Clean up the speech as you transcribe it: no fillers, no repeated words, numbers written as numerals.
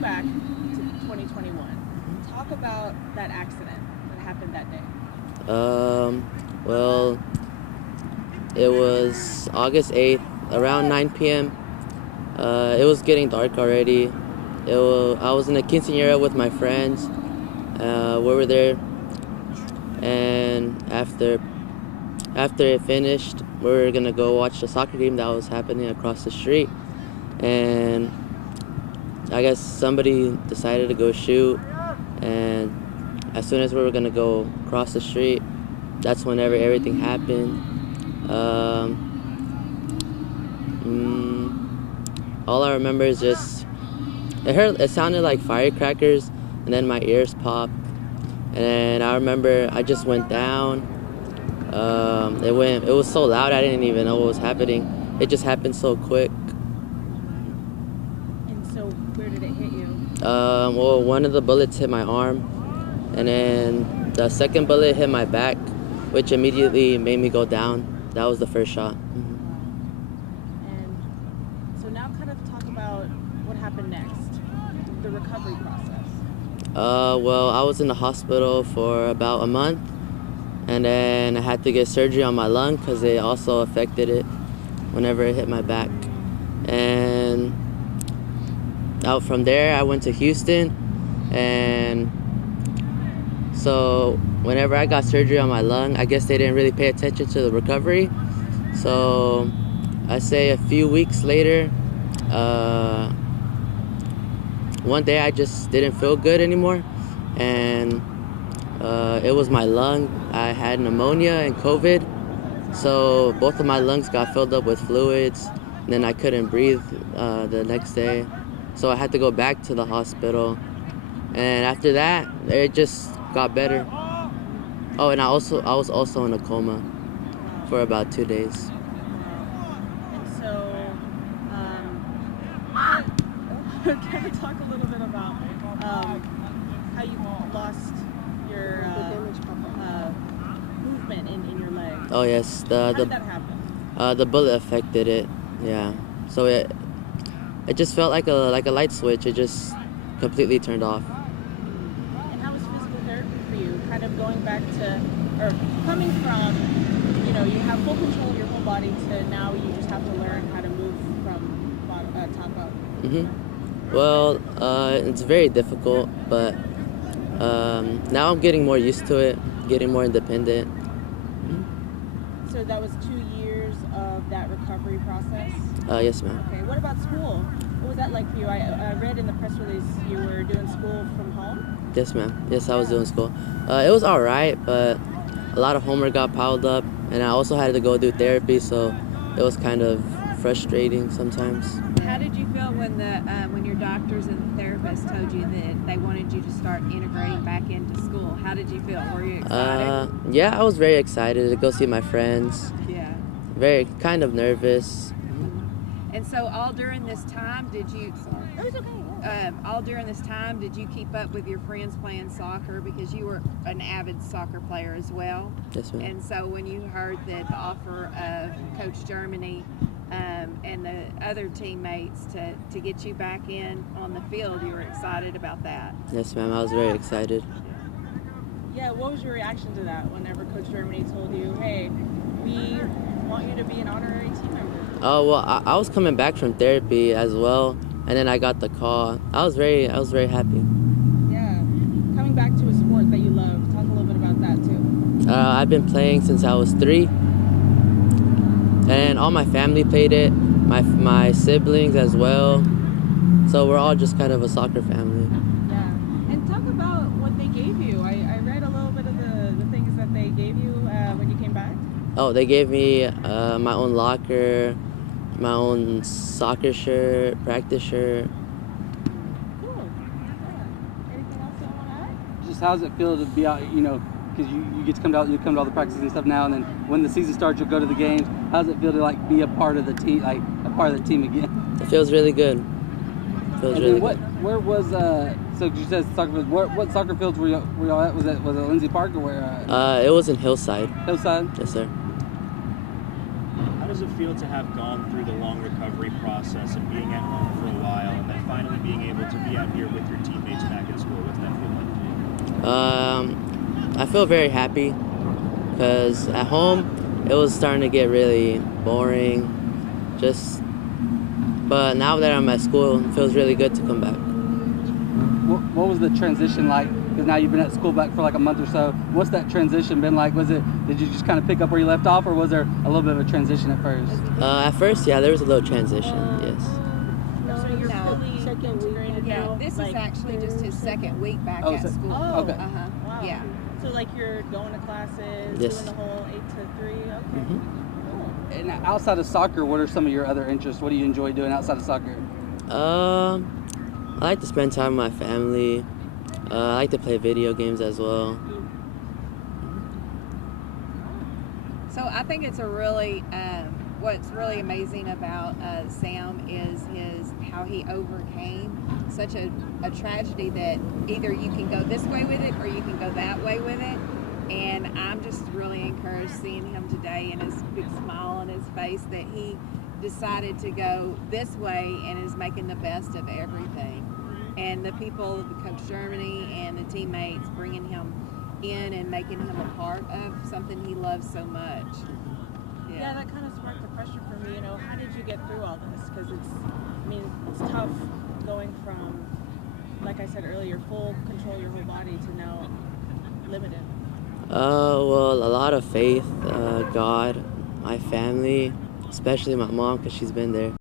back to 2021. Talk about that accident that happened that day. Well, it was August 8th, around 9 p.m. It was getting dark already. I was in a quinceañera with my friends. We were there, and after it finished, we were gonna go watch the soccer game that was happening across the street. And I guess somebody decided to go shoot, and as soon as we were gonna go across the street, that's whenever everything happened. All I remember is just it sounded like firecrackers, and then my ears popped, and then I remember I just went down. It was so loud I didn't even know what was happening. It just happened so quick. And so where did it hit you? Well, one of the bullets hit my arm, and then the second bullet hit my back, which immediately made me go down. That was the first shot. And so now kind of talk about what happened next, the recovery process. Well, I was in the hospital for about a month, and then I had to get surgery on my lung because it also affected it whenever it hit my back. And out from there, I went to Houston, and so whenever I got surgery on my lung, I guess they didn't really pay attention to the recovery. So I say a few weeks later, one day I just didn't feel good anymore, and it was my lung. I had pneumonia and COVID, so both of my lungs got filled up with fluids, and then I couldn't breathe the next day. So I had to go back to the hospital, and after that, it just got better. Oh, and I was also in a coma for about 2 days. And so, can we talk a little bit about how you lost your movement in your leg? Oh yes, How did that happen? the bullet affected it. Yeah, so it just felt like a light switch. It just completely turned off. And how was physical therapy for you? Kind of going back to, or coming from, you have full control of your whole body to now you just have to learn how to move from top up. Well, it's very difficult, but now I'm getting more used to it, getting more independent. So that was 2 years of that recovery process? Yes, ma'am. Okay, what about school? What was that like for you? I read in the press release you were doing school from home? Yes, ma'am. Yes, I was doing school. It was all right, but a lot of homework got piled up, and I also had to go do therapy, so it was kind of frustrating sometimes. How did you feel when your doctors and the therapists told you that they wanted you to start integrating back into school? How did you feel? Were you excited? Yeah, I was very excited to go see my friends. Yeah. Very kind of nervous. And so all during this time, did you? Oh, it's okay. All during this time, did you keep up with your friends playing soccer because you were an avid soccer player as well? Yes, ma'am. And so when you heard that the offer of Coach Germany and the other teammates to get you back in on the field, you were excited about that? Yes, ma'am. I was very excited. Yeah, what was your reaction to that whenever Coach Germany told you, hey, we want you to be an honorary team member? Oh, well, I was coming back from therapy as well, and then I got the call. I was very happy. Yeah, coming back to a sport that you love, talk a little bit about that too. I've been playing since I was 3, and all my family played it, my siblings as well, so we're all just kind of a soccer family. Yeah, and talk about what they gave you. I read a little bit of the things that they gave you when you came back. Oh, they gave me my own locker, my own soccer shirt, practice shirt. Cool. Yeah. Anything else you want to add? Just how does it feel to be out, because you get to come to all the practices and stuff now, and then when the season starts, you'll go to the games. How does it feel to be a part of the team, a part of the team again? It feels really good. Really good. Where was so you said soccer fields? What soccer fields were y'all at? Was it Lindsay Park or where? It was in Hillside. Hillside. Yes, sir. How does it feel to have gone through the long recovery process and being at home for a while, and then finally being able to be out here with I feel very happy because at home it was starting to get really boring. But now that I'm at school, it feels really good to come back. What was the transition like? Because now you've been at school back for like a month or so. What's that transition been like? Did you just kind of pick up where you left off, or was there a little bit of a transition at first? At first, yeah, there was a little transition, yes. So you're No. fully integrated Yeah, now? this like, is actually just his second week back Oh, at so- school. Oh, Okay. wow. Yeah. So like you're going to classes, Yes. doing the whole 8 to 3. Okay. Mhm. Cool. And outside of soccer, what are some of your other interests? What do you enjoy doing outside of soccer? I like to spend time with my family. I like to play video games as well. So I think it's a really, what's really amazing about Sam is how he overcame such a tragedy that either you can go this way with it or you can go that way with it. And I'm just really encouraged seeing him today and his big smile on his face that he decided to go this way and is making the best of everything. And the people, Coach Germany and the teammates bringing him in and making him a part of something he loves so much. Yeah, that kind of sparked the question for me. How did you get through all this? Because it's tough going from, like I said earlier, full control of your whole body to now limited. Well, a lot of faith, God, my family, especially my mom, because she's been there.